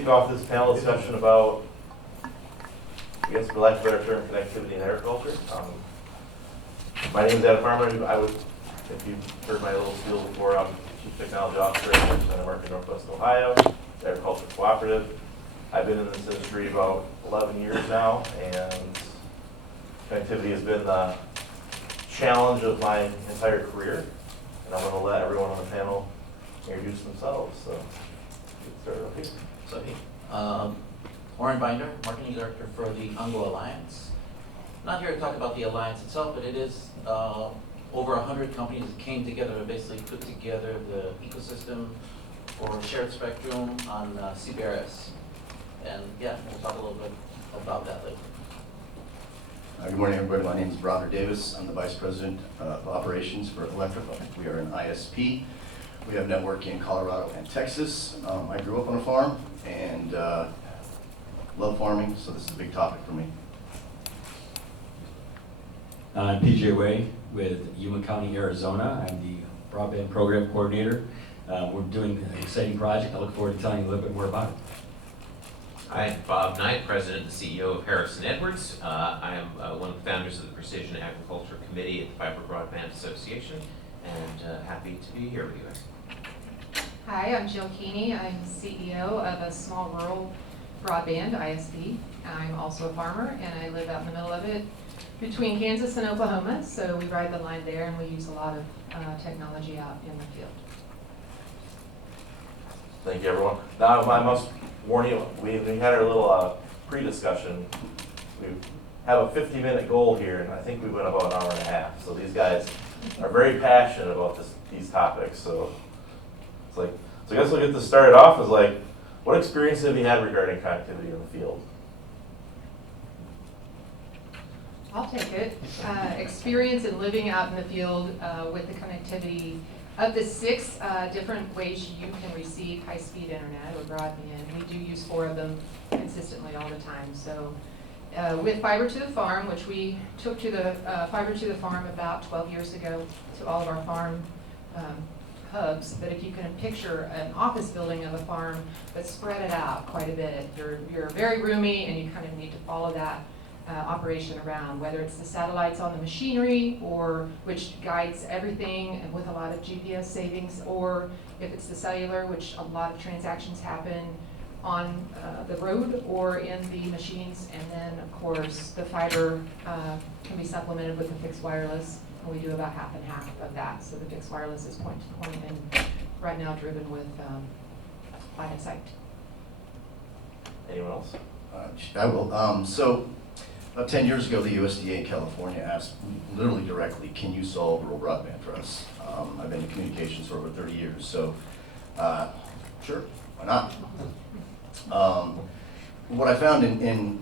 kick off this panel discussion about, I guess for lack of a better term, connectivity in agriculture. My name is Adam Farmer. If you've heard my little spiel before, I'm Chief Technology Officer at Center Market Northwest Ohio, Agriculture Cooperative. I've been in this industry about 11 years now, and connectivity has been the challenge of my entire career. And I'm going to let everyone on the panel introduce themselves. So, get started up here. So, hey, Warren Binder, Marketing Director for the UNGO Alliance. Not here to talk about the alliance itself, but it is over 100 companies that came together to basically put together the ecosystem for shared spectrum on CBRS. And yeah, we'll talk a little bit about that later. Good morning, everybody. My name is Bronner Davis. I'm the Vice President of Operations for Electrical. We are an ISP. We have network in Colorado and Texas. I grew up on a farm and love farming, so this is a big topic for me. I'm PJ Way with Yuma County, Arizona. I'm the Broadband Program Coordinator. We're doing an exciting project. I look forward to telling you a little bit more about it. Hi, Bob Knight, President and CEO of Harrison Edwards. I am one of the founders of the Precision Agriculture Committee at the Fiber Broadband Association, and happy to be here with you guys. Hi, I'm Jill Keeney. I'm CEO of a small rural broadband ISP. I'm also a farmer, and I live out in the middle of it between Kansas and Oklahoma, so we ride the line there, and we use a lot of technology out in the field. Thank you, everyone. Now, I must warn you, we had our little pre-discussion. We have a 50-minute goal here, and I think we went about an hour and a half. So these guys are very passionate about these topics. So it's like, so I guess we'll get this started off as like, what experience have you had regarding connectivity in the field? I'll take it. Experience in living out in the field with the connectivity. Of the 6 different ways you can receive high-speed internet or broadband, we do use 4 of them consistently all the time. So with Fiber to the Farm, which we took to the Fiber to the Farm about 12 years ago to all of our farm hubs, but if you can picture an office building of a farm, but spread it out quite a bit. You're very roomy, and you kind of need to follow that operation around, whether it's the satellites on the machinery, or which guides everything and with a lot of GPS savings, or if it's the cellular, which a lot of transactions happen on the road or in the machines. And then, of course, the fiber can be supplemented with the fixed wireless, and we do about half and half of that. So the fixed wireless is point-to-point, and right now driven with line of sight. Anyone else? I will. So about 10 years ago, the USDA in California asked literally directly, can you solve rural broadband for us? I've been in communications for over 30 years, so sure, why not? What I found in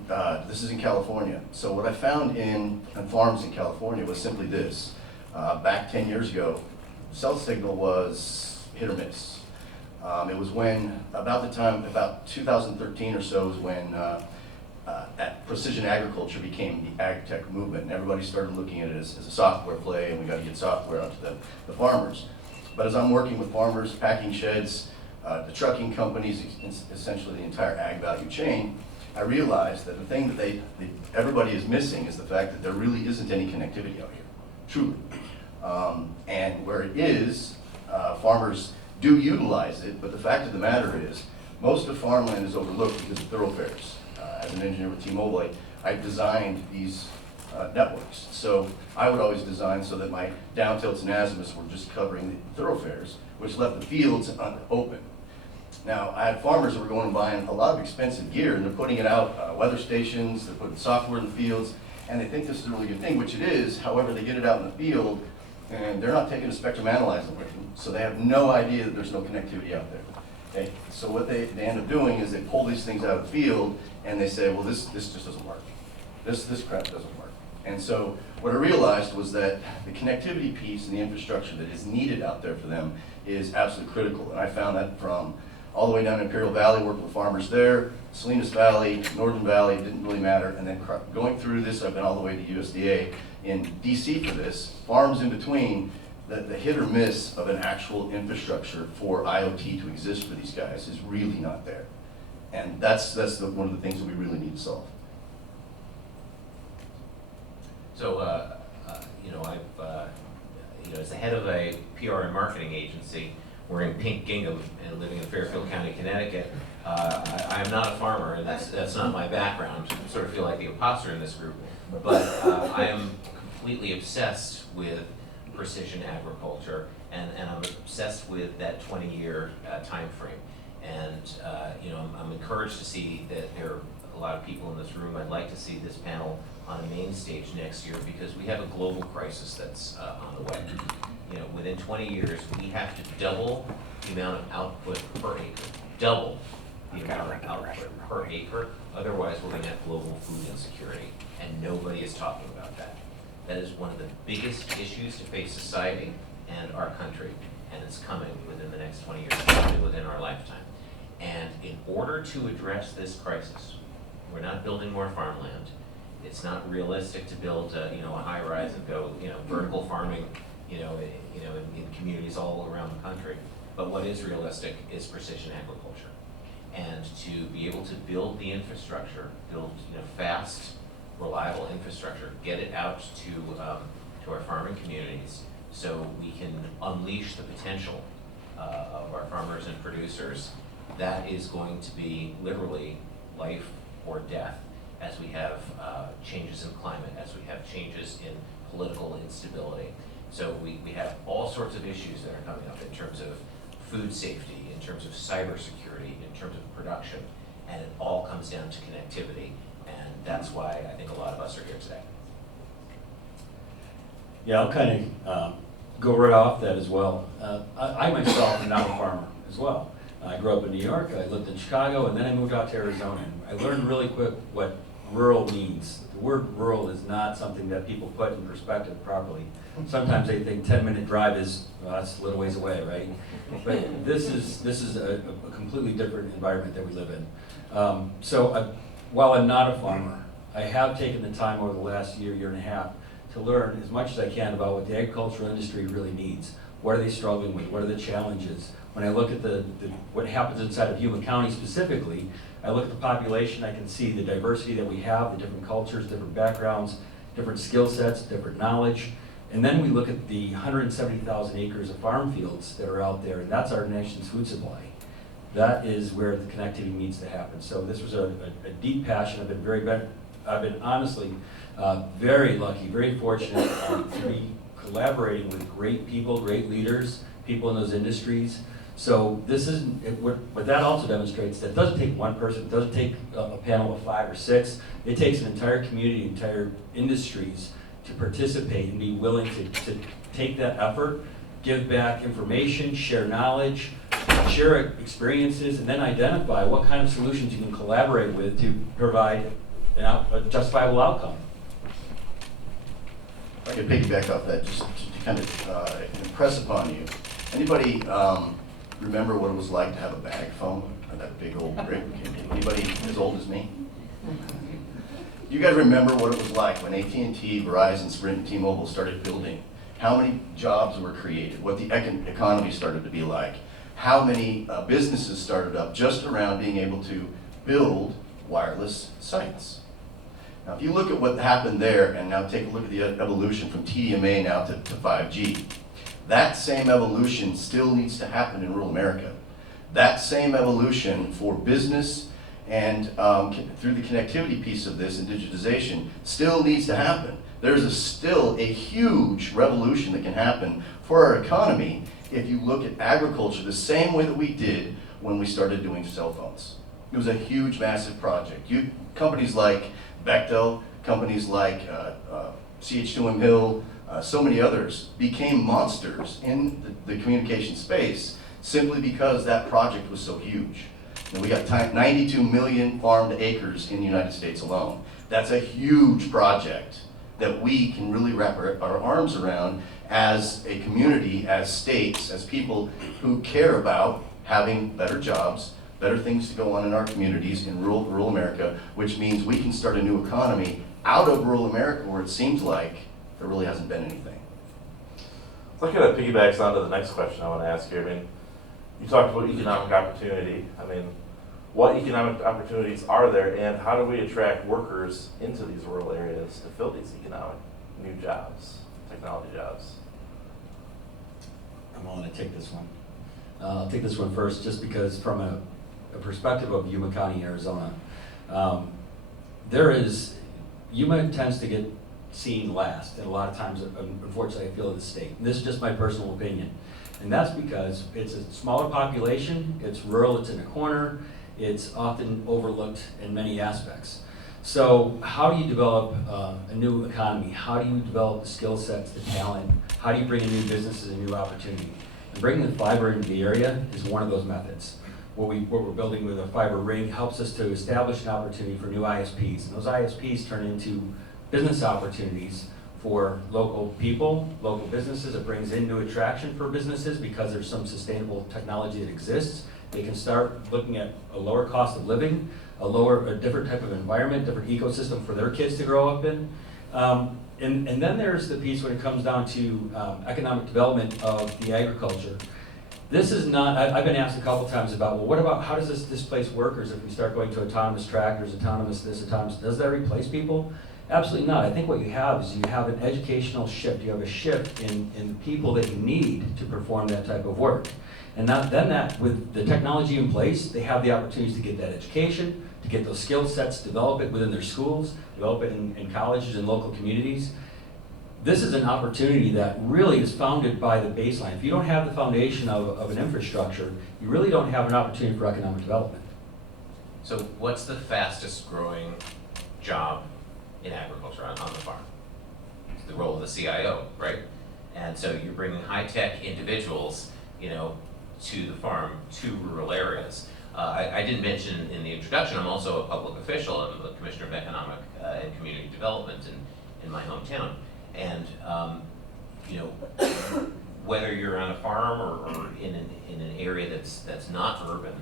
this is in California, so what I found in farms in California was simply this. Back 10 years ago, cell signal was hit or miss. It was when, about 2013 or so, was when precision agriculture became the ag tech movement, and everybody started looking at it as a software play, and we got to get software out to the farmers. But as I'm working with farmers, packing sheds, the trucking companies, essentially the entire ag value chain, I realized that the thing that everybody is missing is the fact that there really isn't any connectivity out here, truly. And where it is, farmers do utilize it, but the fact of the matter is, most of farmland is overlooked because of thoroughfares. As an engineer with T-Mobile, I designed these networks. So I would always design so that my down tilts and azimuths were just covering the thoroughfares, which left the fields open. Now, I had farmers that were going and buying a lot of expensive gear, and they're putting it out, weather stations, they're putting software in the fields, and they think this is a really good thing, which it is. However, they get it out in the field, and they're not taking a spectrum analyzer with them, so they have no idea that there's no connectivity out there. Okay? So what they end up doing is they pull these things out of the field, and they say, well, this just doesn't work. This crap doesn't work. And so what I realized was that the connectivity piece and the infrastructure that is needed out there for them is absolutely critical. And I found that from all the way down in Imperial Valley, working with farmers there, Salinas Valley, Northern Valley, didn't really matter. And then going through this, I've been all the way to USDA in DC for this, farms in between, the hit or miss of an actual infrastructure for IoT to exist for these guys is really not there. And that's one of the things that we really need to solve. So, as the head of a PR and marketing agency, wearing pink gingham and living in Fairfield County, Connecticut, I am not a farmer, and that's not my background. I sort of feel like the imposter in this group. But I am completely obsessed with precision agriculture, and I'm obsessed with that 20-year time frame. And I'm encouraged to see that there are a lot of people in this room. I'd like to see this panel on a main stage next year, because we have a global crisis that's on the way. Within 20 years, we have to double the amount of output per acre. Double the amount of output per acre. Otherwise, we're going to have global food insecurity, and nobody is talking about that. That is one of the biggest issues to face society and our country, and it's coming within the next 20 years, probably within our lifetime. And in order to address this crisis, we're not building more farmland. It's not realistic to build, a high rise and go, vertical farming, in communities all around the country. But what is realistic is precision agriculture. And to be able to build the infrastructure, build, fast, reliable infrastructure, get it out to our farming communities, so we can unleash the potential of our farmers and producers. That is going to be literally life or death, as we have changes in climate, as we have changes in political instability. So we have all sorts of issues that are coming up in terms of food safety, in terms of cybersecurity, in terms of production, and it all comes down to connectivity, and that's why I think a lot of us are here today. Yeah, I'll kind of go right off that as well. I myself am not a farmer as well. I grew up in New York, I lived in Chicago, and then I moved out to Arizona. And I learned really quick what rural means. The word rural is not something that people put in perspective properly. Sometimes they think 10-minute drive is, well, that's a little ways away, right? But this is a completely different environment that we live in. While I'm not a farmer, I have taken the time over the last year and a half to learn as much as I can about what the agricultural industry really needs. What are they struggling with? What are the challenges? When I look at what happens inside of Yuma County specifically, I look at the population, I can see the diversity that we have, the different cultures, different backgrounds, different skill sets, different knowledge. And then we look at the 170,000 acres of farm fields that are out there, and that's our nation's food supply. That is where the connectivity needs to happen. So this was a deep passion. I've been honestly very lucky, very fortunate to be collaborating with great people, great leaders, people in those industries. So this isn't, what that also demonstrates, that it doesn't take one person, it doesn't take a panel of 5 or 6, it takes an entire community, entire industries to participate and be willing to take that effort, give back information, share knowledge, share experiences, and then identify what kind of solutions you can collaborate with to provide a justifiable outcome. If I could piggyback off that, just to kind of impress upon you. Anybody remember what it was like to have a bag phone? Or that big old brick? Anybody as old as me? You guys remember what it was like when AT&T, Verizon, Sprint, and T-Mobile started building? How many jobs were created? What the economy started to be like? How many businesses started up just around being able to build wireless sites? Now, if you look at what happened there, and now take a look at the evolution from TDMA now to 5G, that same evolution still needs to happen in rural America. That same evolution for business and through the connectivity piece of this and digitization still needs to happen. There's still a huge revolution that can happen for our economy if you look at agriculture the same way that we did when we started doing cell phones. It was a huge, massive project. Companies like Bechtel, companies like CH2M Hill, so many others became monsters in the communication space simply because that project was so huge. And we got 92 million farmed acres in the United States alone. That's a huge project that we can really wrap our arms around as a community, as states, as people who care about having better jobs, better things to go on in our communities in rural America, which means we can start a new economy out of rural America where it seems like there really hasn't been anything. So that kind of piggybacks onto the next question I want to ask you. I mean, you talked about economic opportunity. I mean, what economic opportunities are there, and how do we attract workers into these rural areas to fill these economic new jobs, technology jobs? I'm willing to take this one. I'll take this one first, just because from a perspective of Yuma County, Arizona, Yuma tends to get seen last, and a lot of times, unfortunately, I feel the state. And this is just my personal opinion. And that's because it's a smaller population, it's rural, it's in a corner, it's often overlooked in many aspects. So how do you develop a new economy? How do you develop the skill sets, the talent? How do you bring in new businesses and new opportunity? And bringing the fiber into the area is one of those methods. What we're building with a fiber ring helps us to establish an opportunity for new ISPs. And those ISPs turn into business opportunities for local people, local businesses. It brings in new attraction for businesses because there's some sustainable technology that exists. They can start looking at a lower cost of living, a different type of environment, different ecosystem for their kids to grow up in. And then there's the piece when it comes down to economic development of the agriculture. This is not, I've been asked a couple times about, well, what about, how does this displace workers if we start going to autonomous tractors, autonomous this, autonomous, does that replace people? Absolutely not. I think what you have is you have an educational shift. You have a shift in people that you need to perform that type of work. And then with the technology in place, they have the opportunities to get that education, to get those skill sets, develop it within their schools, develop it in colleges and local communities. This is an opportunity that really is founded by the baseline. If you don't have the foundation of an infrastructure, you really don't have an opportunity for economic development. So what's the fastest growing job in agriculture on the farm? It's the role of the CIO, right? And so you're bringing high-tech individuals, to the farm, to rural areas. I didn't mention in the introduction, I'm also a public official. I'm the Commissioner of Economic and Community Development in my hometown. And whether you're on a farm or in an area that's not urban,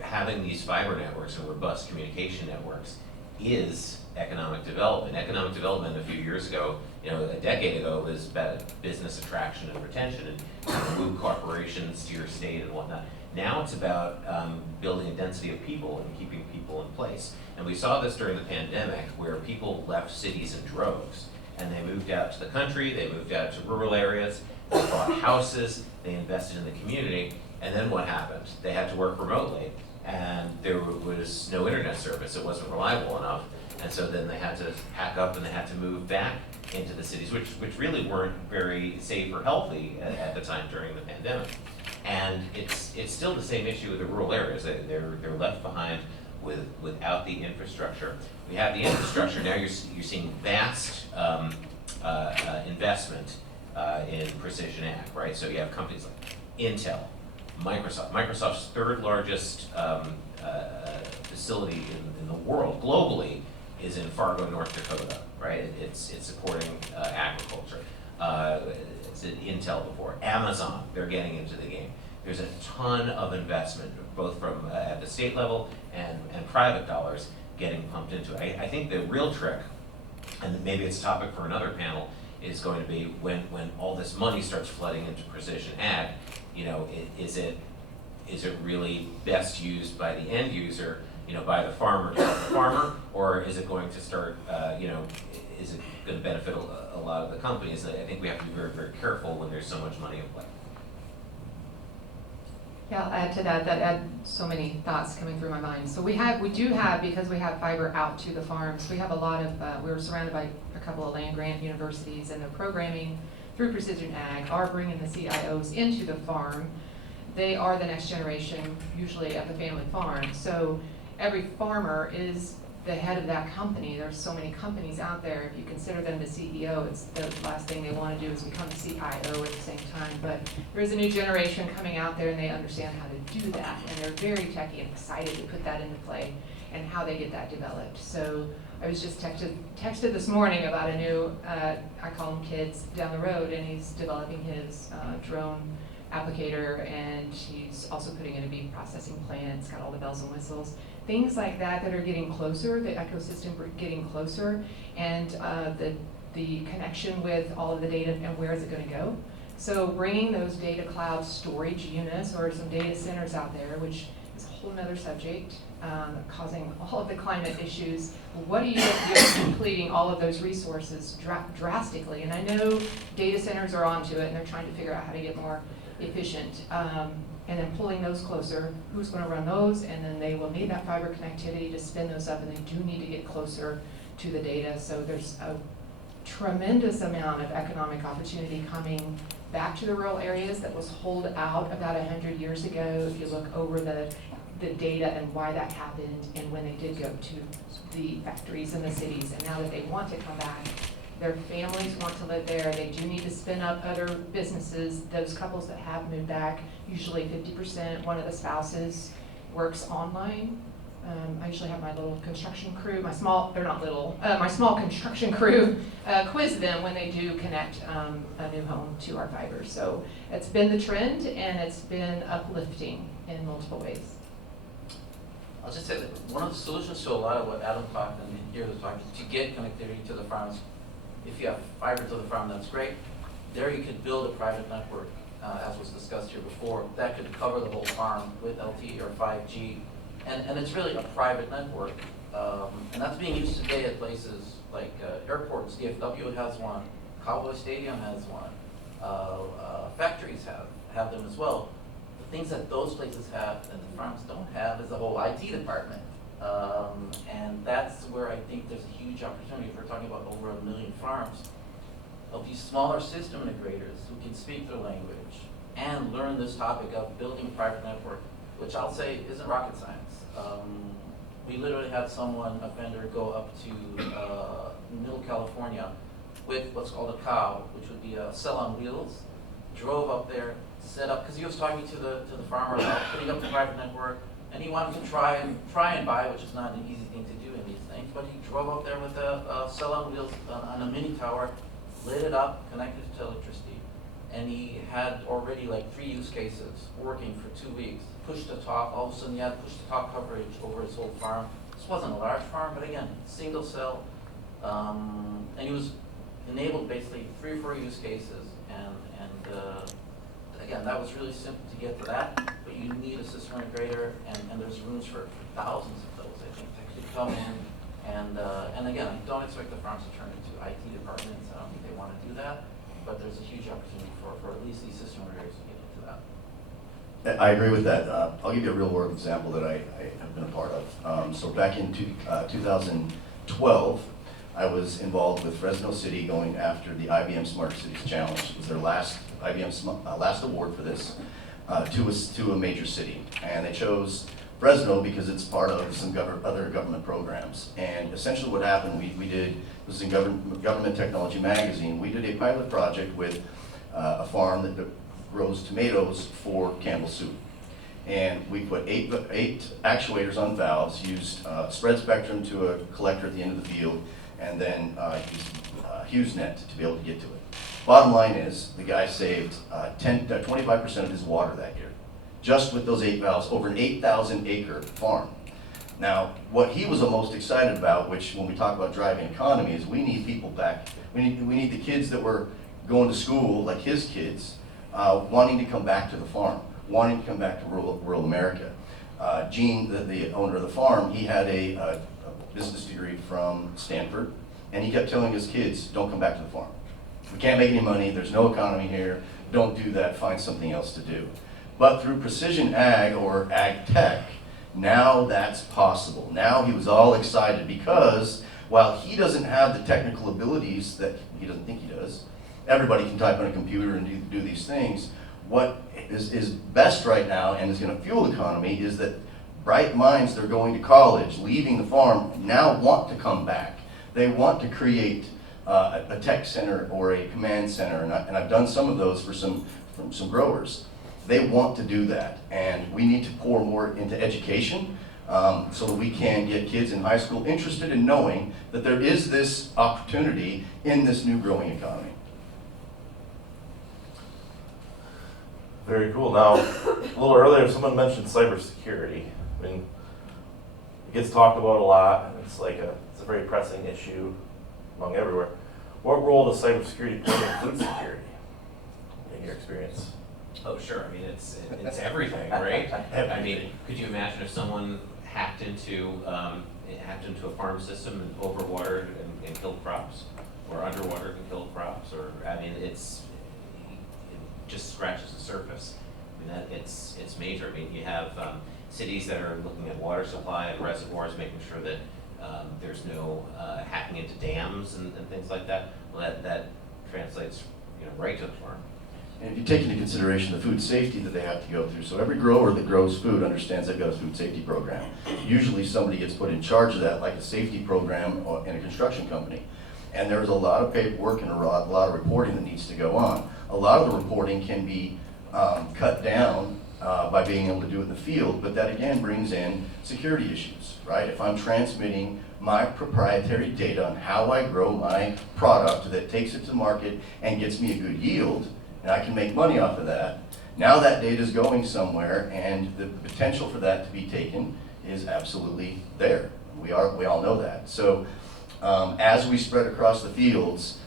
having these fiber networks and robust communication networks is economic development. Economic development a few years ago, a decade ago, was about business attraction and retention and move corporations to your state and whatnot. Now it's about building a density of people and keeping people in place. And we saw this during the pandemic where people left cities in droves and they moved out to the country, they moved out to rural areas, they bought houses, they invested in the community, and then what happened? They had to work remotely and there was no internet service, it wasn't reliable enough. And so then they had to pack up and they had to move back into the cities, which really weren't very safe or healthy at the time during the pandemic. And it's still the same issue with the rural areas. They're left behind without the infrastructure. We have the infrastructure, now you're seeing vast investment in precision ag, right? So you have companies like Intel, Microsoft. Microsoft's third largest facility in the world globally is in Fargo, North Dakota, right? It's supporting agriculture. It's at Intel before. Amazon, they're getting into the game. There's a ton of investment, both from at the state level and private dollars getting pumped into it. I think the real trick, and maybe it's a topic for another panel, is going to be when all this money starts flooding into precision ag, is it really best used by the end user, by the farmer to help the farmer, or is it going to start, is it going to benefit a lot of the companies? I think we have to be very, very careful when there's so much money in play. Yeah, I'll add to that add so many thoughts coming through my mind. So because we have fiber out to the farms, we have a lot of, we're surrounded by a couple of land-grant universities, and their programming through Precision Ag are bringing the CIOs into the farm. They are the next generation, usually at the family farm. So every farmer is the head of that company. There's so many companies out there. If you consider them the CEO, it's the last thing they want to do is become the CIO at the same time. But there is a new generation coming out there and they understand how to do that. And they're very techy and excited to put that into play and how they get that developed. So I was just texted this morning about a new, I call him Kids, down the road, and he's developing his drone applicator, and he's also putting in a beef processing plant. It's got all the bells and whistles. Things like that are getting closer, the ecosystem getting closer, and the connection with all of the data and where is it going to go. So bringing those data cloud storage units or some data centers out there, which is a whole nother subject, causing all of the climate issues. What do you do depleting all of those resources drastically? And I know data centers are onto it and they're trying to figure out how to get more efficient. And then pulling those closer, who's going to run those? And then they will need that fiber connectivity to spin those up, and they do need to get closer to the data. So there's a tremendous amount of economic opportunity coming back to the rural areas that was holed out about 100 years ago. If you look over the data and why that happened and when they did go to the factories in the cities, and now that they want to come back, their families want to live there. They do need to spin up other businesses. Those couples that have moved back, usually 50%, one of the spouses works online. I usually have my little construction crew, they're not little, my small construction crew quiz them when they do connect a new home to our fiber. So it's been the trend, and it's been uplifting in multiple ways. I'll just say that one of the solutions to a lot of what Adam talked and here was talking is to get connectivity to the farms. If you have fiber to the farm, that's great. There you could build a private network, as was discussed here before, that could cover the whole farm with LTE or 5G. And it's really a private network. And that's being used today at places like airports. DFW has one. Cowboy Stadium has one. Factories have them as well. The things that those places have that the farms don't have is the whole IT department. And that's where I think there's a huge opportunity. If we're talking about over 1 million farms, of these smaller system integrators who can speak their language and learn this topic of building a private network, which I'll say isn't rocket science. We literally had a vendor go up to Middle California with what's called a cow, which would be a cell on wheels, drove up there, set up, because he was talking to the farmer about putting up the private network, and he wanted to try and buy, which is not an easy thing to do in these things, but he drove up there with a cell on wheels on a mini tower, lit it up, connected it to electricity, and he had already like 3 use cases working for 2 weeks. Push to talk, all of a sudden he had push to talk coverage over his whole farm. This wasn't a large farm, but again, single cell, and he was enabled basically 3 or 4 use cases, and again, that was really simple to get to that, but you need a system integrator, and there's rooms for thousands of those, I think, that could come in, and again, I don't expect the farms to turn into IT departments. I don't think they want to do that, but there's a huge opportunity for at least these system integrators to get into that. I agree with that. I'll give you a real world example that I have been a part of. So back in 2012, I was involved with Fresno City going after the IBM Smart Cities Challenge. It was their last last award for this to a major city, and they chose Fresno because it's part of some other government programs. And essentially what happened, we did, this is in Government Technology Magazine, we did a pilot project with a farm that grows tomatoes for Campbell soup. And we put eight actuators on valves, used spread spectrum to a collector at the end of the field, and then used HughesNet to be able to get to it. Bottom line is, the guy saved 25% of his water that year, just with those 8 valves, over an 8,000 acre farm. Now, what he was the most excited about, which when we talk about driving economy, is we need people back. We need the kids that were going to school, like his kids, wanting to come back to the farm, wanting to come back to rural America. Gene, the owner of the farm, he had a business degree from Stanford, and he kept telling his kids, don't come back to the farm. We can't make any money, there's no economy here, don't do that, find something else to do. But through precision ag or ag tech, now that's possible. Now he was all excited because while he doesn't have the technical abilities that he doesn't think he does, everybody can type on a computer and do these things. What is best right now and is going to fuel the economy is that bright minds that are going to college, leaving the farm, now want to come back. They want to create a tech center or a command center, and I've done some of those for some growers. They want to do that, and we need to pour more into education so that we can get kids in high school interested in knowing that there is this opportunity in this new growing economy. Very cool. Now, a little earlier, someone mentioned cybersecurity. I mean, it gets talked about a lot, and it's a very pressing issue among everywhere. What role does cybersecurity play in food security, in your experience? Oh, sure, I mean, it's everything, right? I mean, could you imagine if someone hacked into a farm system and overwatered and killed crops? Or underwatered and killed crops, or, I mean, it just scratches the surface. I mean, it's major. I mean, you have cities that are looking at water supply and reservoirs, making sure that there's no hacking into dams and things like that. Well, that translates, right to the farm. And if you take into consideration the food safety that they have to go through, so every grower that grows food understands they've got a food safety program. Usually somebody gets put in charge of that, like a safety program in a construction company. And there's a lot of paperwork and a lot of reporting that needs to go on. A lot of the reporting can be cut down by being able to do it in the field, but that again brings in security issues, right? If I'm transmitting my proprietary data on how I grow my product that takes it to market and gets me a good yield, and I can make money off of that, now that data is going somewhere, and the potential for that to be taken is absolutely there. We all know that. So as we spread across the fields,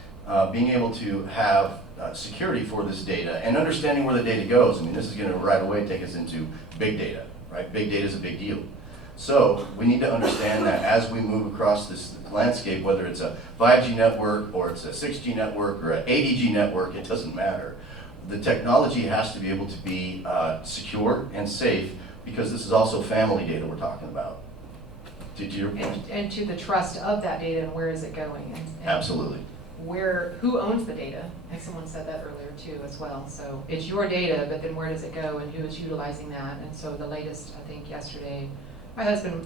being able to have security for this data and understanding where the data goes. I mean, this is going to right away take us into big data, right? Big data is a big deal. So we need to understand that as we move across this landscape, whether it's a 5G network or it's a 6G network or an 80G network, it doesn't matter. The technology has to be able to be secure and safe, because this is also family data we're talking about. To your point. And to the trust of that data and where is it going? And Absolutely. who owns the data? And someone said that earlier too as well. So it's your data, but then where does it go and who is utilizing that? And so the latest, I think yesterday, my husband,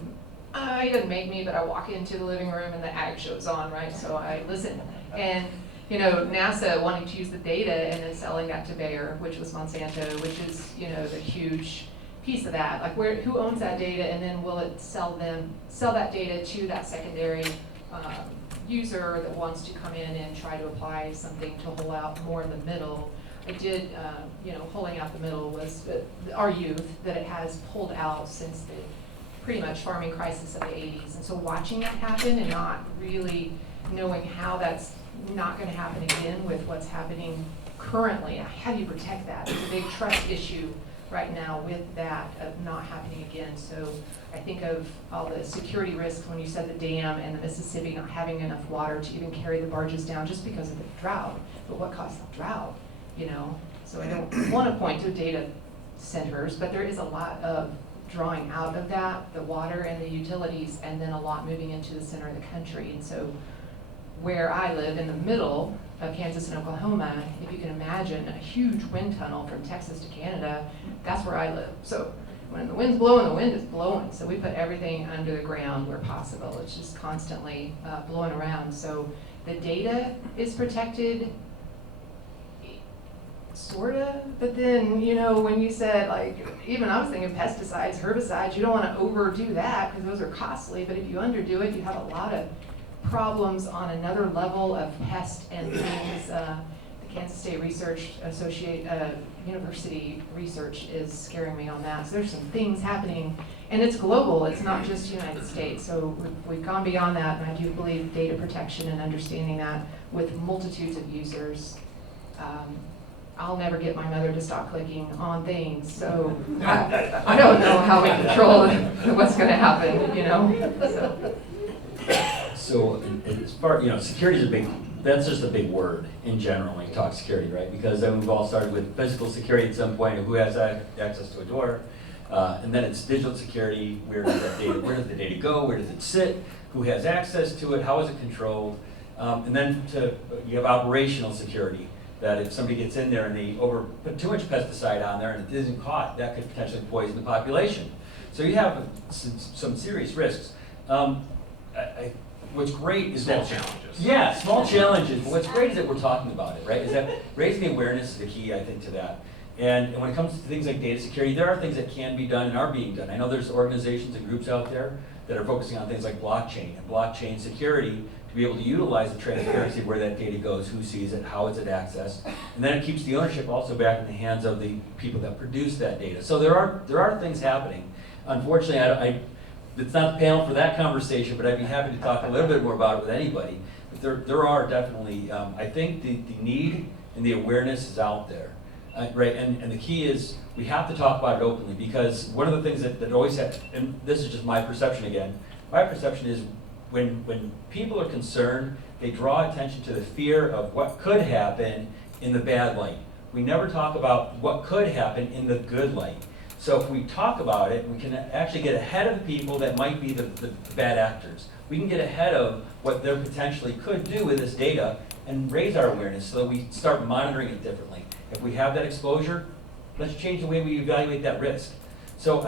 he doesn't make me, but I walk into the living room and the ag show's on, right? So I listen. And NASA wanting to use the data and then selling that to Bayer, which was Monsanto, which is, the huge piece of that. Like who owns that data, and then will it sell that data to that secondary user that wants to come in and try to apply something to hole out more in the middle. I did, holing out the middle was our youth that it has pulled out since the pretty much farming crisis of the 80s. And so watching that happen and not really knowing how that's not going to happen again with what's happening currently. How do you protect that? It's a big trust issue right now with that of not happening again. So I think of all the security risks when you said the dam and the Mississippi not having enough water to even carry the barges down just because of the drought. But what caused the drought, So I don't want to point to data centers, but there is a lot of drawing out of that, the water and the utilities, and then a lot moving into the center of the country. And so where I live in the middle of Kansas and Oklahoma, if you can imagine a huge wind tunnel from Texas to Canada, that's where I live. So when the wind's blowing, the wind is blowing. So we put everything under the ground where possible. It's just constantly blowing around. So the data is protected, sort of, but then, when you said, even I was thinking pesticides, herbicides, you don't want to overdo that because those are costly, but if you underdo it, you have a lot of problems on another level of pest and things. The Kansas State Research University research is scaring me on that. So there's some things happening, and it's global. It's not just United States. So we've gone beyond that, and I do believe data protection and understanding that with multitudes of users. I'll never get my mother to stop clicking on things, so I don't know how we control what's going to happen, So as far, security is that's just a big word in general when you talk security, right? Because then we've all started with physical security at some point, of who has access to a door, and then it's digital security, where does the data go, where does it sit, who has access to it, how is it controlled, and then you have operational security, that if somebody gets in there and they put too much pesticide on there and it isn't caught, that could potentially poison the population. So you have some serious risks. What's great is Small that challenges. Yeah, small challenges. But what's great is that we're talking about it, right? Is that raising the awareness is the key, I think, to that. And when it comes to things like data security, there are things that can be done and are being done. I know there's organizations and groups out there that are focusing on things like blockchain and blockchain security to be able to utilize the transparency of where that data goes, who sees it, how is it accessed, and then it keeps the ownership also back in the hands of the people that produce that data. So there are things happening. Unfortunately, it's not the panel for that conversation, but I'd be happy to talk a little bit more about it with anybody. But there are definitely, I think the need and the awareness is out there. Right, and the key is, we have to talk about it openly, because one of the things that always and this is just my perception again, my perception is when people are concerned, they draw attention to the fear of what could happen in the bad light. We never talk about what could happen in the good light. So if we talk about it, we can actually get ahead of the people that might be the bad actors. We can get ahead of what they potentially could do with this data and raise our awareness so that we start monitoring it differently. If we have that exposure, let's change the way we evaluate that risk. So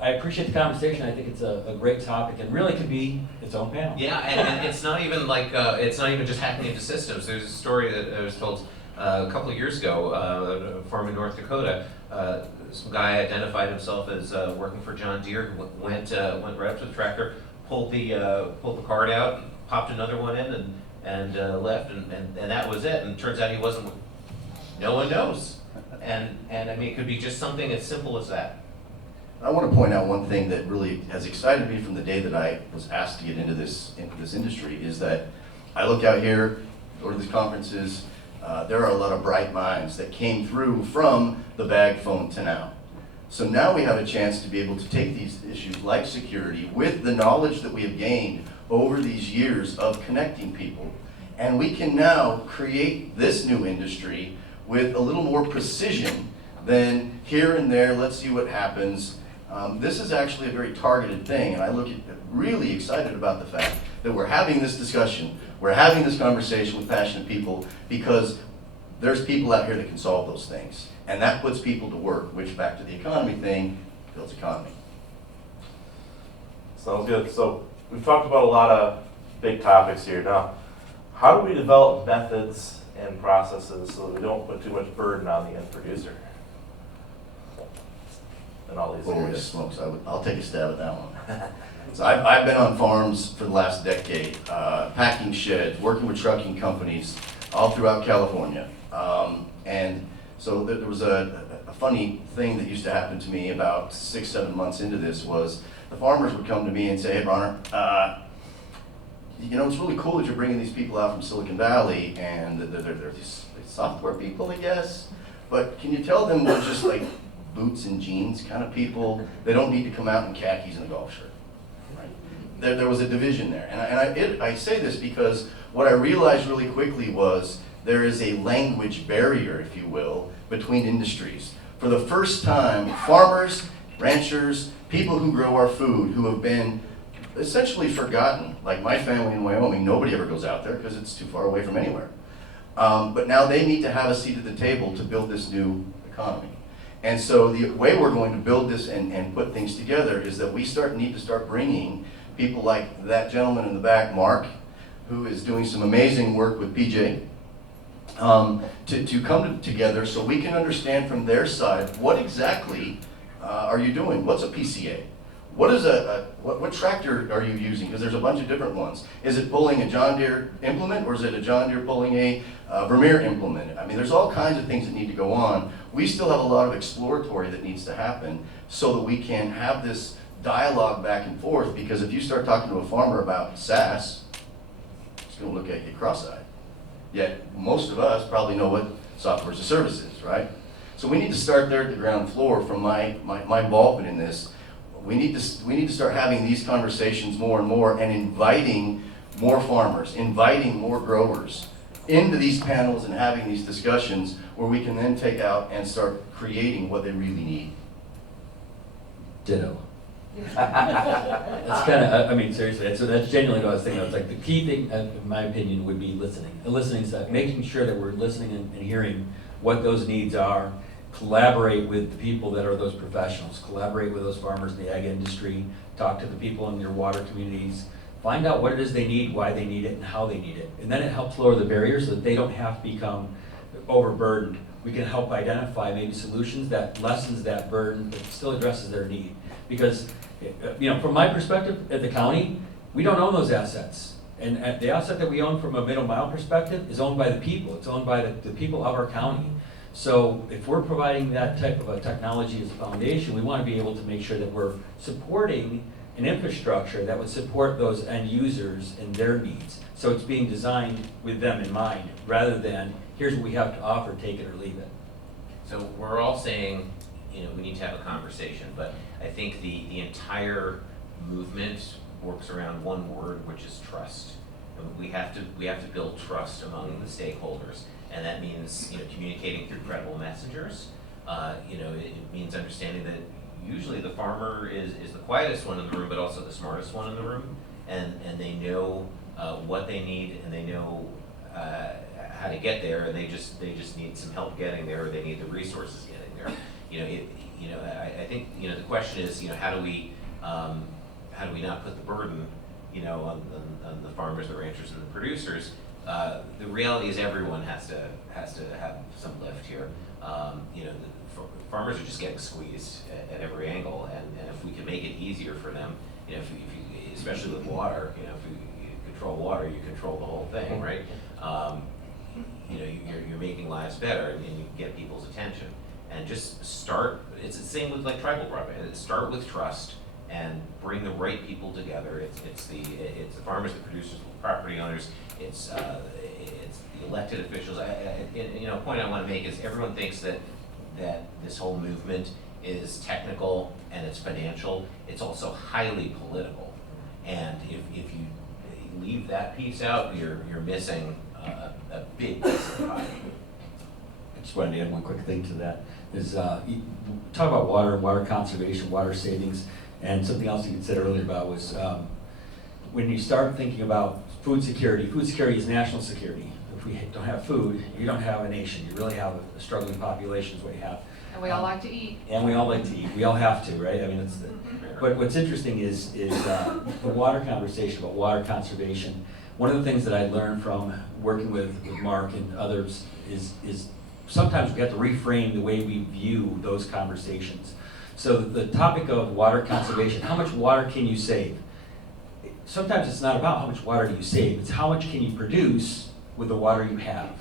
I appreciate the conversation. I think it's a great topic and really could be its own panel. Yeah, and it's not even like, it's not even just hacking into systems. There's a story that I was told a couple of years ago, a farm in North Dakota. Some guy identified himself as working for John Deere, went right up to the tractor, pulled the card out, popped another one in, and left, and that was it. And it turns out he wasn't. No one knows. And I mean, it could be just something as simple as that. I want to point out one thing that really has excited me from the day that I was asked to get into this industry, is that I look out here, go to these conferences, there are a lot of bright minds that came through from the bag phone to now. So now we have a chance to be able to take these issues like security with the knowledge that we have gained over these years of connecting people, and we can now create this new industry with a little more precision than here and there, let's see what happens. This is actually a very targeted thing, and I look at really excited about the fact that we're having this discussion, we're having this conversation with passionate people, because there's people out here that can solve those things. And that puts people to work, which, back to the economy thing, builds economy. Sounds good. So we've talked about a lot of big topics here. Now, how do we develop methods and processes so that we don't put too much burden on the end producer? And all these Holy areas. smokes, I'll take a stab at that one. So I've been on farms for the last decade, packing sheds, working with trucking companies all throughout California. And so there was a funny thing that used to happen to me about 6-7 months into this, was the farmers would come to me and say, hey, Bronner, you know, it's really cool that you're bringing these people out from Silicon Valley, and they're these software people, I guess, but can you tell them they're just like boots and jeans kind of people? They don't need to come out in khakis and a golf shirt. Right? There was a division there, and I say this because what I realized really quickly was there is a language barrier, if you will, between industries. For the first time, farmers, ranchers, people who grow our food, who have been essentially forgotten, like my family in Wyoming, nobody ever goes out there because it's too far away from anywhere. But now they need to have a seat at the table to build this new economy. And so the way we're going to build this and put things together is that we need to start bringing people like that gentleman in the back, Mark, who is doing some amazing work with PJ, to come together so we can understand from their side what exactly are you doing? What's a PCA? What is what tractor are you using? Because there's a bunch of different ones. Is it pulling a John Deere implement, or is it a John Deere pulling a Vermeer implement? I mean, there's all kinds of things that need to go on. We still have a lot of exploratory that needs to happen so that we can have this dialogue back and forth, because if you start talking to a farmer about SaaS, he's going to look at you cross-eyed. Yet most of us probably know what software as a service is, right? So we need to start there at the ground floor. From my involvement in this, we need to start having these conversations more and more, and inviting more farmers, inviting more growers into these panels and having these discussions where we can then take out and start creating what they really need. Ditto. That's kind of, I mean, seriously, so that's genuinely what I was thinking. It's like the key thing, in my opinion, would be listening. And listening is that, making sure that we're listening and hearing what those needs are. Collaborate with the people that are those professionals. Collaborate with those farmers in the ag industry. Talk to the people in your water communities. Find out what it is they need, why they need it, and how they need it. And then it helps lower the barriers so that they don't have to become overburdened. We can help identify maybe solutions that lessens that burden, but still addresses their need. Because, you know, from my perspective at the county, we don't own those assets. And the asset that we own from a middle mile perspective is owned by the people. It's owned by the people of our county. So if we're providing that type of a technology as a foundation, we want to be able to make sure that we're supporting an infrastructure that would support those end users and their needs. So it's being designed with them in mind, rather than here's what we have to offer, take it or leave it. So we're all saying, we need to have a conversation, but I think the entire movement works around one word, which is trust. And we have to build trust among the stakeholders, and that means communicating through credible messengers. It means understanding that usually the farmer is the quietest one in the room, but also the smartest one in the room, and they know what they need, and they know how to get there, and they just need some help getting there, or they need the resources getting there. I think the question is how do we not put the burden on the farmers, the ranchers, and the producers. The reality is everyone has to have some lift here. Farmers are just getting squeezed at every angle, and if we can make it easier for them, if you, especially with water, if you control water, you control the whole thing, right? You're making lives better, and you get people's attention. And just start. It's the same with like tribal broadband. Start with trust and bring the right people together. It's the farmers, the producers, the property owners. It's the elected officials. A point I want to make is everyone thinks that this whole movement is technical and it's financial. It's also highly political. And if you leave that piece out, you're missing a big piece of the pie. I just wanted to add one quick thing to that. Is you talk about water conservation, water savings, and something else you said earlier about was when you start thinking about food security is national security. If we don't have food, you don't have a nation. You really have a struggling population is what you have. And we all like to eat. And we all like to eat. We all have to, right? I mean, it's but what's interesting is the water conversation about water conservation. One of the things that I learned from working with Mark and others is sometimes we have to reframe the way we view those conversations. So the topic of water conservation, how much water can you save? Sometimes it's not about how much water do you save, it's how much can you produce with the water you have.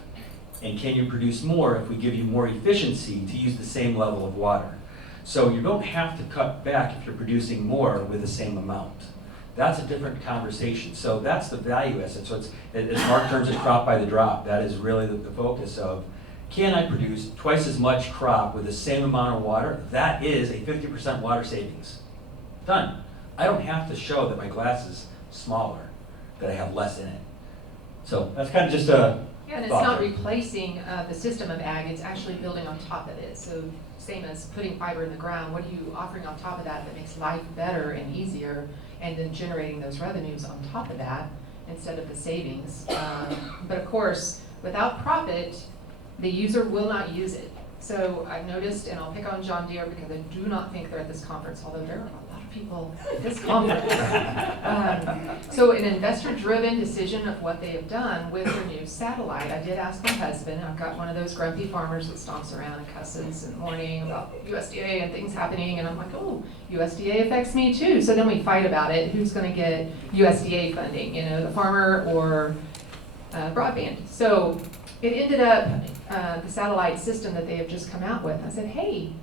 And can you produce more if we give you more efficiency to use the same level of water? So you don't have to cut back if you're producing more with the same amount. That's a different conversation. So that's the value asset. So it's, as Mark terms it, crop by the drop. That is really the focus of, can I produce twice as much crop with the same amount of water? That is a 50% water savings. Done. I don't have to show that my glass is smaller, that I have less in it. So that's kind of just a Yeah, and it's thought. not replacing the system of ag, it's actually building on top of it. So same as putting fiber in the ground, what are you offering on top of that that makes life better and easier, and then generating those revenues on top of that instead of the savings. But of course, without profit, the user will not use it. So I've noticed, and I'll pick on John Deere because I do not think they're at this conference, although there are a lot of people at this conference. So an investor-driven decision of what they have done with their new satellite. I did ask my husband, I've got one of those grumpy farmers that stomps around and cusses in the morning about USDA and things happening, and I'm like, oh, USDA affects me too. So then we fight about it, who's gonna get USDA funding, the farmer or broadband. So it ended up, the satellite system that they have just come out with. I said, hey,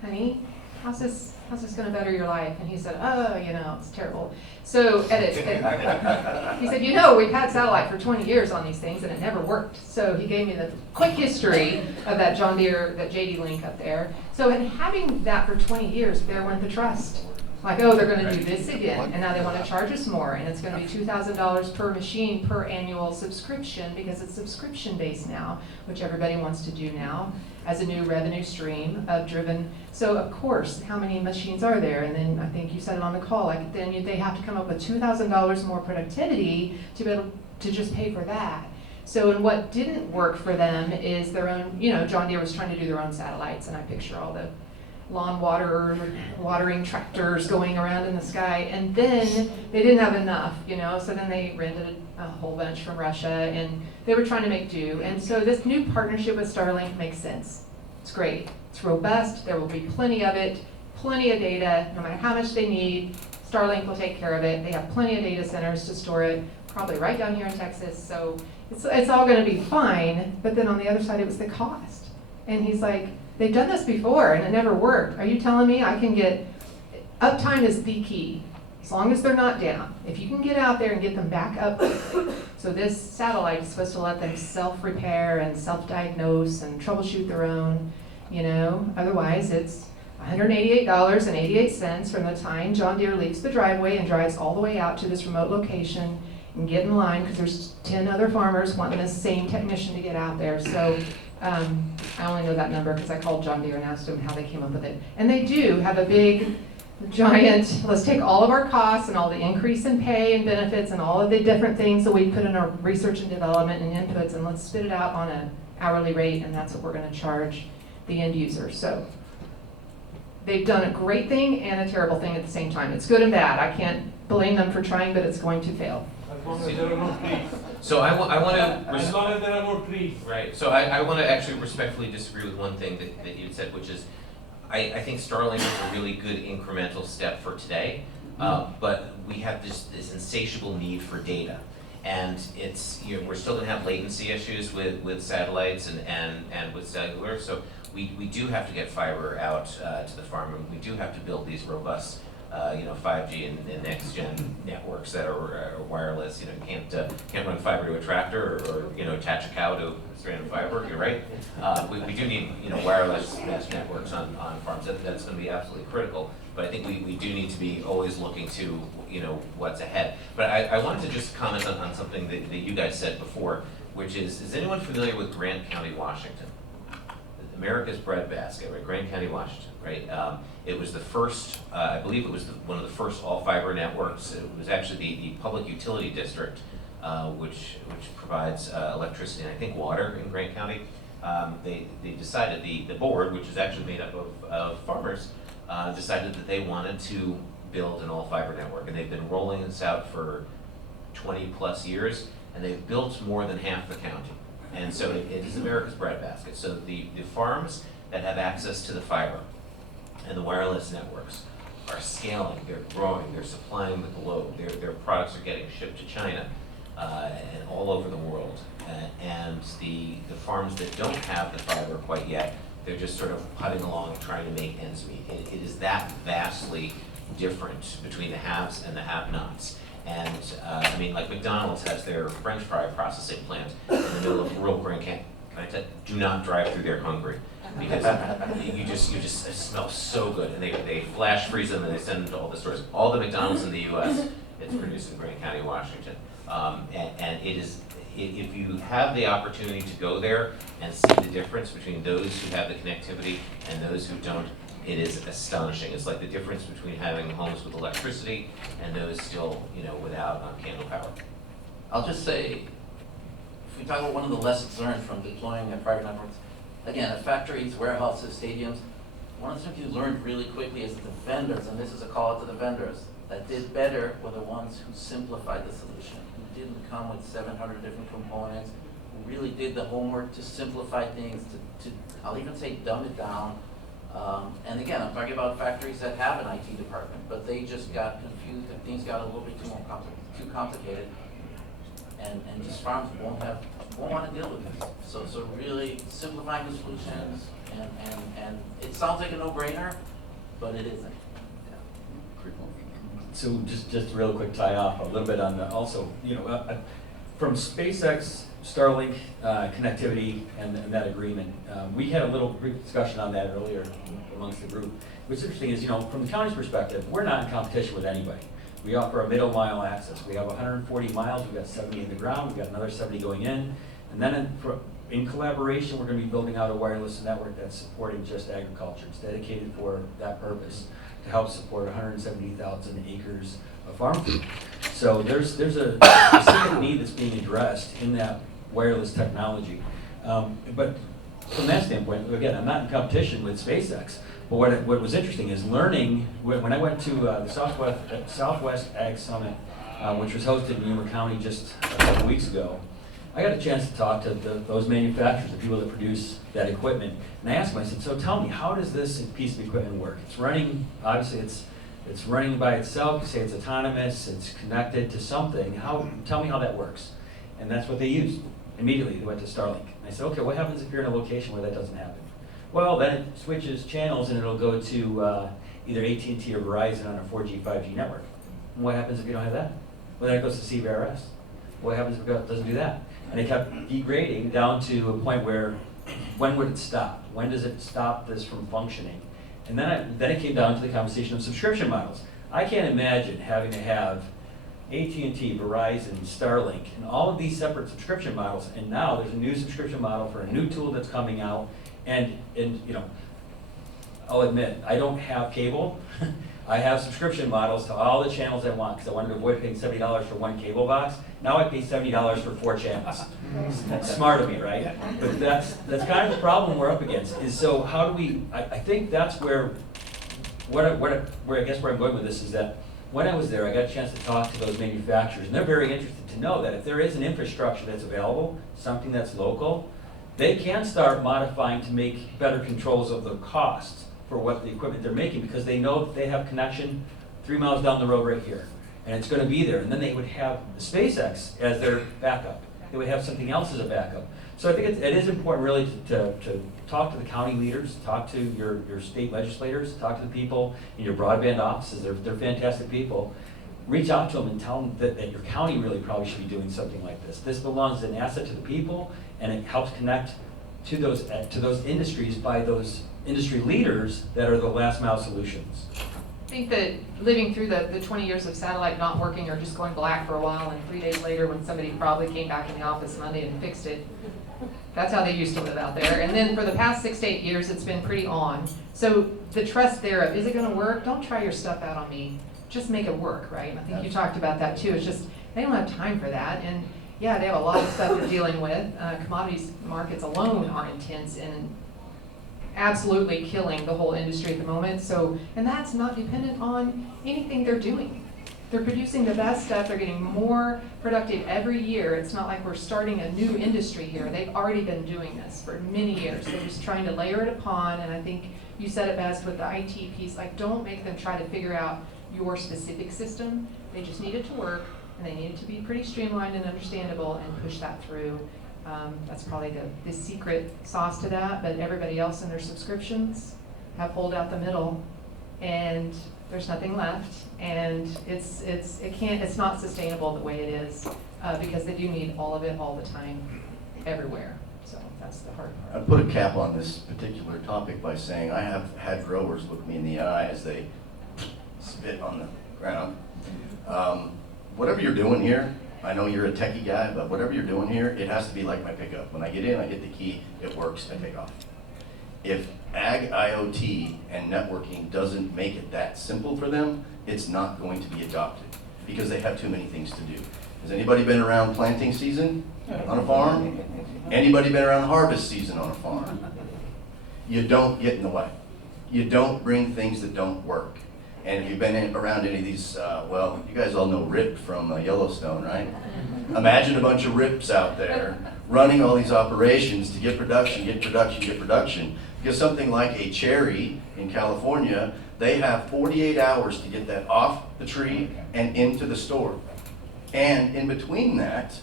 honey, how's this gonna better your life? And he said, oh, it's terrible. So, he said, we've had satellite for 20 years on these things and it never worked. So he gave me the quick history of that John Deere, that JD link up there. So in having that for 20 years, there went the trust. Like, oh, they're gonna do this again, and now they wanna charge us more, and it's gonna be $2,000 per machine per annual subscription, because it's subscription-based now, which everybody wants to do now, as a new revenue stream of driven. So of course, how many machines are there? And then I think you said it on the call, like then they have to come up with $2,000 more productivity to be able to just pay for that. So, and what didn't work for them is their own, John Deere was trying to do their own satellites, and I picture all the watering tractors going around in the sky, and then they didn't have enough, so then they rented a whole bunch from Russia, and they were trying to make do. And so this new partnership with Starlink makes sense. It's great. It's robust. There will be plenty of it, plenty of data, no matter how much they need. Starlink will take care of it. They have plenty of data centers to store it, probably right down here in Texas, so it's all going to be fine. But then on the other side, it was the cost. And he's like, they've done this before and it never worked. Are you telling me I can get, uptime is the key, as long as they're not down. If you can get out there and get them back up quickly. So this satellite is supposed to let them self-repair and self-diagnose and troubleshoot their own you know? Otherwise, it's $188.88 from the time John Deere leaves the driveway and drives all the way out to this remote location and get in line, because there's 10 other farmers wanting the same technician to get out there. So I only know that number because I called John Deere and asked them how they came up with it. And they do have a big, giant, let's take all of our costs and all the increase in pay and benefits and all of the different things that we put in our research and development and inputs, and let's spit it out on an hourly rate, and that's what we're going to charge the end user. So they've done a great thing and a terrible thing at the same time. It's good and bad. I can't blame them for trying, but it's going to fail. As long as there are no trees. So I want to. As long as there are no trees. Right, so I want to actually respectfully disagree with one thing that you said, which is, I think Starlink is a really good incremental step for today, but we have this insatiable need for data. And it's, you know, we're still going to have latency issues with satellites and with cellular, so we do have to get fiber out to the farm, and we do have to build these robust 5G and next gen networks that are wireless. You know, you can't run fiber to a tractor or attach a cow to strand of fiber. You're right. We do need wireless mesh networks on farms. That's going to be absolutely critical. But I think we do need to be always looking to what's ahead. But I wanted to just comment on something that you guys said before, which is anyone familiar with Grant County, Washington? America's breadbasket, right? Grant County, Washington, right? It was the first, I believe it was one of the first all fiber networks. It was actually the public utility district, which provides electricity and I think water in Grant County. They decided, the board, which is actually made up of farmers, decided that they wanted to build an all fiber network, and they've been rolling this out for 20 plus years, and they've built more than half the county. And so it is America's breadbasket. So the farms that have access to the fiber and the wireless networks are scaling, they're growing, they're supplying the globe, their products are getting shipped to China and all over the world. And the farms that don't have the fiber quite yet, they're just sort of putting along trying to make ends meet. It is that vastly different between the haves and the have-nots. And I mean, like McDonald's has their French fry processing plant in the middle of rural Grand Canyon. Can I tell you, do not drive through there hungry, because you just it smells so good. And they flash freeze them and they send them to all the stores. All the McDonald's in the U.S. it's produced in Grant County, Washington. And it is, if you have the opportunity to go there and see the difference between those who have the connectivity and those who don't, it is astonishing. It's like the difference between having homes with electricity and those still, without candle power. I'll just say, if we talk about one of the lessons learned from deploying private networks, again, at factories, warehouses, stadiums, one of the things you learned really quickly is that the vendors, and this is a call out to the vendors, that did better were the ones who simplified the solution, who didn't come with 700 different components, who really did the homework to simplify things, to I'll even say dumb it down. And again, I'm talking about factories that have an IT department, but they just got confused and things got a little bit too complicated. And just farms won't want to deal with this. So really simplifying the solutions, and it sounds like a no-brainer, but it isn't. So just real quick tie off a little bit on from SpaceX, Starlink connectivity and that agreement. We had a little brief discussion on that earlier amongst the group. What's interesting is, from the county's perspective, we're not in competition with anybody. We offer a middle mile access. We have 140 miles, we've got 70 in the ground, we've got another 70 going in. And then in collaboration, we're going to be building out a wireless network that's supporting just agriculture. It's dedicated for that purpose, to help support 170,000 acres of farm food. So there's a specific need that's being addressed in that wireless technology. But from that standpoint, again, I'm not in competition with SpaceX. But what was interesting is learning, when I went to the Southwest Ag Summit, which was hosted in Yuma County just a couple weeks ago, I got a chance to talk to those manufacturers, the people that produce that equipment. And I asked them, I said, so tell me, how does this piece of equipment work? It's running, obviously it's running by itself. You say it's autonomous, it's connected to something. Tell me how that works. And that's what they used. Immediately, they went to Starlink. And I said, okay, what happens if you're in a location where that doesn't happen? Well, then it switches channels and it'll go to either AT&T or Verizon on a 4G, 5G network. And what happens if you don't have that? Well, then it goes to CBRS. What happens if it doesn't do that? And they kept degrading down to a point where when would it stop? When does it stop this from functioning? And then it came down to the conversation of subscription models. I can't imagine having to have AT&T, Verizon, Starlink, and all of these separate subscription models, and now there's a new subscription model for a new tool that's coming out, and you know, I'll admit, I don't have cable. I have subscription models to all the channels I want, because I wanted to avoid paying $70 for one cable box. Now I pay $70 for 4 channels. That's smart of me, right? But that's kind of the problem we're up against, is so how do we, I think that's where I guess where I'm going with this is that when I was there, I got a chance to talk to those manufacturers, and they're very interested to know that if there is an infrastructure that's available, something that's local, they can start modifying to make better controls of the costs for what the equipment they're making, because they know that they have connection 3 miles down the road right here, and it's going to be there. And then they would have the SpaceX as their backup. They would have something else as a backup. So I think it is important really to talk to the county leaders, talk to your state legislators, talk to the people in your broadband offices. They're fantastic people. Reach out to them and tell them that your county really probably should be doing something like this. This belongs as an asset to the people, and it helps connect to those industries by those industry leaders that are the last mile solutions. I think that living through the 20 years of satellite not working or just going black for a while, and 3 days later when somebody probably came back in the office Monday and fixed it, that's how they used to live out there. And then for the past 6 to 8 years, it's been pretty on. So the trust there of, is it gonna work? Don't try your stuff out on me. Just make it work, right? And I think you talked about that too. It's just, they don't have time for that. And yeah, they have a lot of stuff they're dealing with. Commodities markets alone are intense and absolutely killing the whole industry at the moment. So, and that's not dependent on anything they're doing. They're producing the best stuff. They're getting more productive every year. It's not like we're starting a new industry here. They've already been doing this for many years. They're just trying to layer it upon. And I think you said it best with the IT piece. Like, don't make them try to figure out your specific system. They just need it to work, and they need it to be pretty streamlined and understandable, and push that through. That's probably the secret sauce to that, but everybody else in their subscriptions have pulled out the middle, and there's nothing left, and it's not sustainable the way it is, because they do need all of it all the time, everywhere. So that's the hard I part. put a cap on this particular topic by saying I have had growers look me in the eye as they spit on the ground. Whatever you're doing here, I know you're a techie guy, but whatever you're doing here, it has to be like my pickup. When I get in, I hit the key, it works, I take off. If ag IoT and networking doesn't make it that simple for them, it's not going to be adopted, because they have too many things to do. Has anybody been around planting season on a farm? Anybody been around harvest season on a farm? You don't get in the way. You don't bring things that don't work. And if you've been around any of these, well, you guys all know Rip from Yellowstone, right? Imagine a bunch of Rips out there running all these operations to get production, get production, get production. Because something like a cherry in California, they have 48 hours to get that off the tree and into the store. And in between that,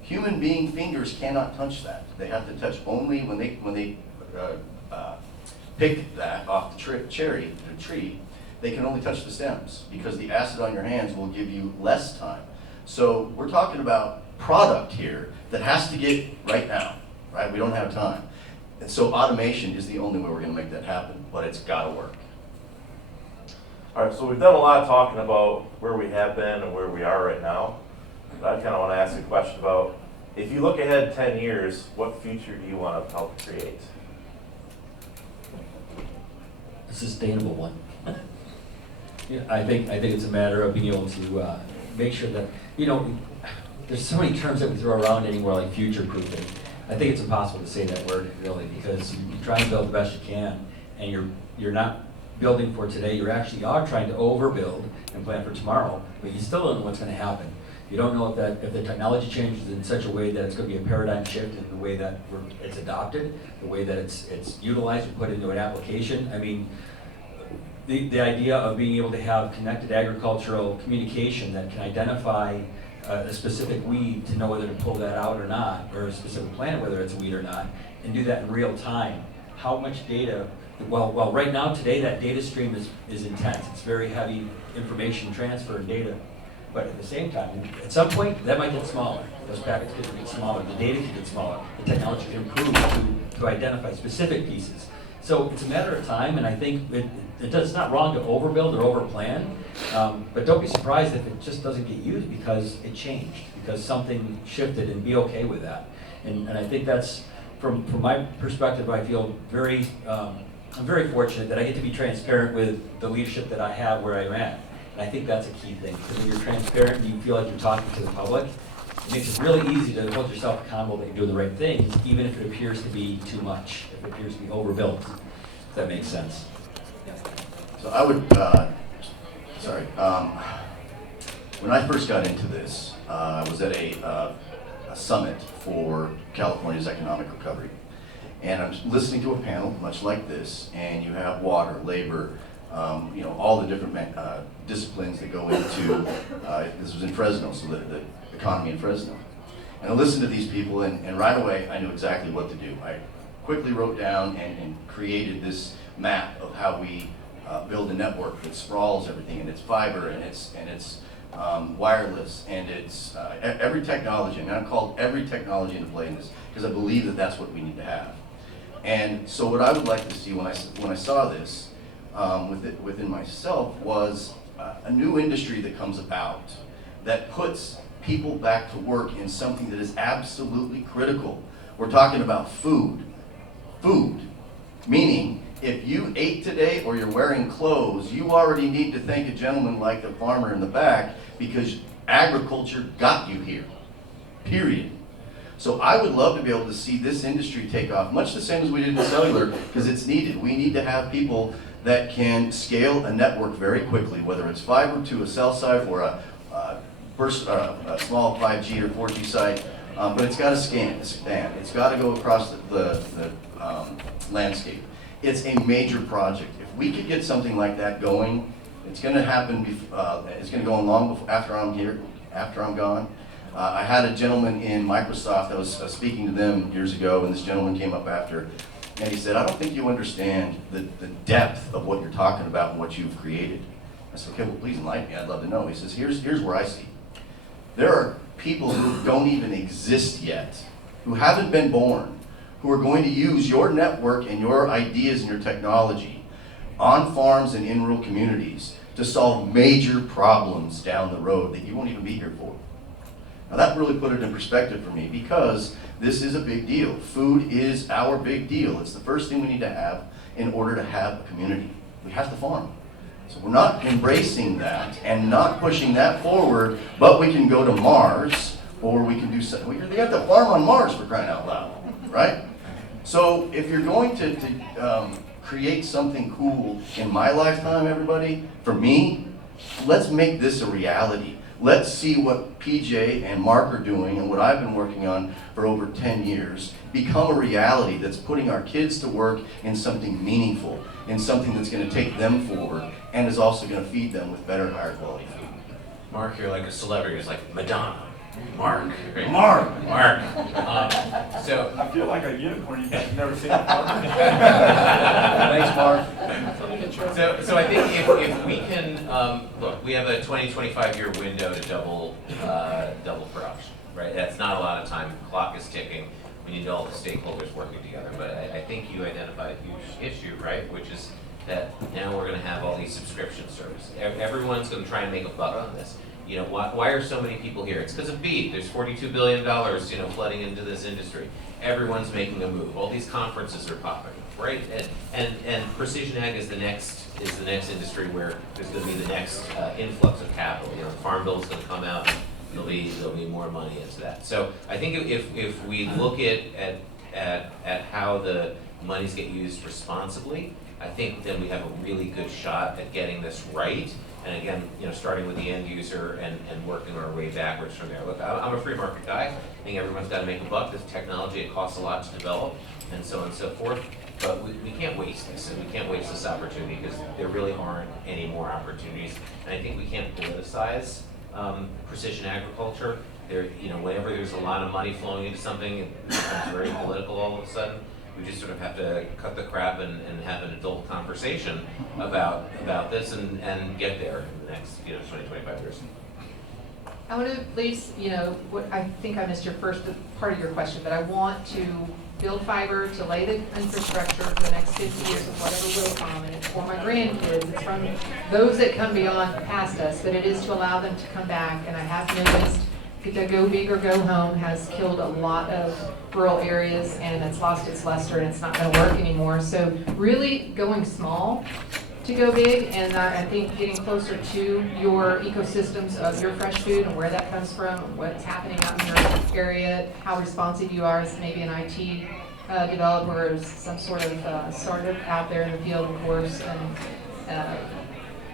human being fingers cannot touch that. They have to touch only when they pick that off the tree. They can only touch the stems, because the acid on your hands will give you less time. So we're talking about product here that has to get right now, right? We don't have time. And so automation is the only way we're gonna make that happen, but it's gotta work. All right, so we've done a lot of talking about where we have been and where we are right now. But I kind of want to ask a question about, if you look ahead 10 years, what future do you want to help create? A sustainable one. Yeah, I think it's a matter of being able to make sure that, there's so many terms that we throw around anymore, like future-proofing. I think it's impossible to say that word, really, because you try and build the best you can, and you're not building for today. You actually are trying to overbuild and plan for tomorrow, but you still don't know what's going to happen. You don't know if the technology changes in such a way that it's going to be a paradigm shift in the way that it's adopted, the way that it's utilized and put into an application. I mean, the idea of being able to have connected agricultural communication that can identify a specific weed to know whether to pull that out or not, or a specific plant, whether it's a weed or not, and do that in real time. How much data, well right now today that data stream is intense. It's very heavy information transfer and data. But at the same time, at some point, that might get smaller. Those packets could get smaller, the data could get smaller, the technology can improve to identify specific pieces. So it's a matter of time, and I think it's not wrong to overbuild or overplan, but don't be surprised if it just doesn't get used because it changed, because something shifted, and be okay with that. And I think that's, from my perspective, I feel I'm very fortunate that I get to be transparent with the leadership that I have where I'm at. And I think that's a key thing, because when you're transparent and you feel like you're talking to the public, it makes it really easy to hold yourself accountable that you're doing the right things, even if it appears to be too much, if it appears to be overbuilt, if that makes sense. So I would, when I first got into this, I was at a summit for California's economic recovery. And I'm listening to a panel much like this, and you have water, labor, all the different disciplines that go into, this was in Fresno, so the economy in Fresno. And I listened to these people, and right away I knew exactly what to do. I quickly wrote down and created this map of how we build a network that sprawls everything, and it's fiber, and it's wireless, and it's every technology. I mean, I've called every technology into play in this because I believe that that's what we need to have. And so what I would like to see when I saw this within myself was a new industry that comes about that puts people back to work in something that is absolutely critical. We're talking about food. Food, meaning if you ate today or you're wearing clothes, you already need to thank a gentleman like the farmer in the back because agriculture got you here, period. So I would love to be able to see this industry take off, much the same as we did in cellular, because it's needed. We need to have people that can scale a network very quickly, whether it's fiber to a cell site or a small 5G or 4G site, but it's got to expand. It's got to go across the landscape. It's a major project. If we could get something like that going, it's going to happen. It's going to go on long before, after I'm gone. I had a gentleman in Microsoft, I was speaking to them years ago, and this gentleman came up after, and he said, I don't think you understand the depth of what you're talking about and what you've created. I said, okay, well, please enlighten me, I'd love to know. He says, here's where I see. There are people who don't even exist yet, who haven't been born, who are going to use your network and your ideas and your technology on farms and in rural communities to solve major problems down the road that you won't even be here for. Now that really put it in perspective for me because this is a big deal. Food is our big deal. It's the first thing we need to have in order to have a community. We have to farm. So we're not embracing that and not pushing that forward, but we can go to Mars or we can do something. They got to farm on Mars for crying out loud, right? So if you're going to create something cool in my lifetime, everybody, for me, let's make this a reality. Let's see what PJ and Mark are doing and what I've been working on for over 10 years become a reality that's putting our kids to work in something meaningful, in something that's going to take them forward and is also going to feed them with better, higher quality food. Mark, you're like a celebrity. It's like Madonna. Mark. Right? Mark! So I feel like a unicorn. You've never seen a farmer. Thanks, Mark. So I think if we can, look, we have a 25-year window to double production, right? That's not a lot of time. The clock is ticking. We need all the stakeholders working together. But I think you identified a huge issue, right? Which is that now we're going to have all these subscription services. Everyone's going to try and make a buck on this. You know, why are so many people here? It's because of BEAD. There's $42 billion, flooding into this industry. Everyone's making a move. All these conferences are popping, right? And precision ag is the next industry where there's going to be the next influx of capital. You know, the farm bill is going to come out. There'll be more money into that. So I think if we look at how the monies get used responsibly, I think then we have a really good shot at getting this right. And again, starting with the end user and working our way backwards from there. Look, I'm a free market guy. I think everyone's got to make a buck. This technology, it costs a lot to develop, and so on and so forth. But we can't waste this, and we can't waste this opportunity because there really aren't any more opportunities. And I think we can't politicize precision agriculture. Whenever there's a lot of money flowing into something, it becomes very political all of a sudden. We just sort of have to cut the crap and have an adult conversation about this and get there in the next 20, 25 years. I want to at least, I think I missed your first part of your question, but I want to build fiber, to lay the infrastructure for the next 50 years of whatever will come, and it's for my grandkids, it's from those that come beyond past us, but it is to allow them to come back, and I have noticed the go big or go home has killed a lot of rural areas, and it's lost its luster, and it's not going to work anymore. So really going small to go big, and I think getting closer to your ecosystems of your fresh food and where that comes from, and what's happening out in your area, how responsive you are as maybe an IT developer or some sort of startup out there in the field, of course, and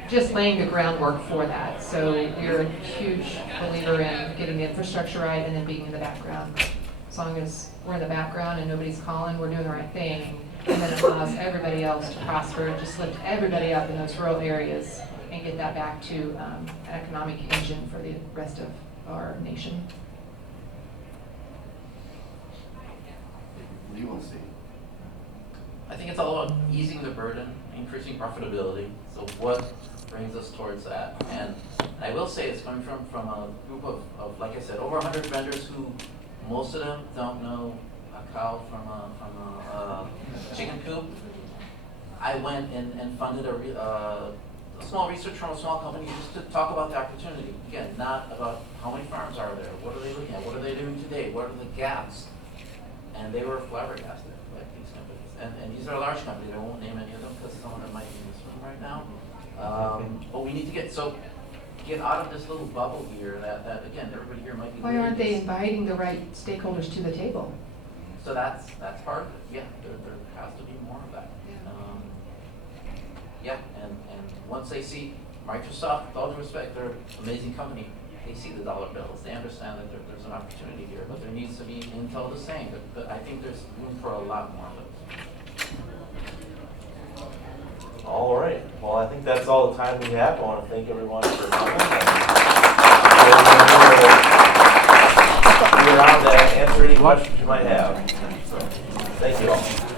just laying the groundwork for that. So we're a huge believer in getting the infrastructure right and then being in the background. As long as we're in the background and nobody's calling, we're doing the right thing. And then it allows everybody else to prosper and just lift everybody up in those rural areas and get that back to an economic engine for the rest of our nation. What do you want to see? I think it's all about easing the burden, increasing profitability. So what brings us towards that? And I will say it's coming from a group of, like I said, over 100 vendors who, most of them don't know a cow from a chicken coop. I went and funded a small research from a small company just to talk about the opportunity. Again, not about how many farms are there, what are they looking at, what are they doing today, what are the gaps? And they were flabbergasted, like these companies. And these are large companies, I won't name any of them because some of them might be in this room right now. But we need to get out of this little bubble here that again, everybody here might be. Why aren't they inviting the right stakeholders to the table? So that's part of it. Yeah, there has to be more of that. Yeah. And once they see Microsoft, with all due respect, they're an amazing company. They see the dollar bills. They understand that there's an opportunity here, but there needs to be Intel the same. But I think there's room for a lot more of it. All right, well, I think that's all the time we have. I want to thank everyone for coming. We're around to answer any questions you might have. So, thank you all.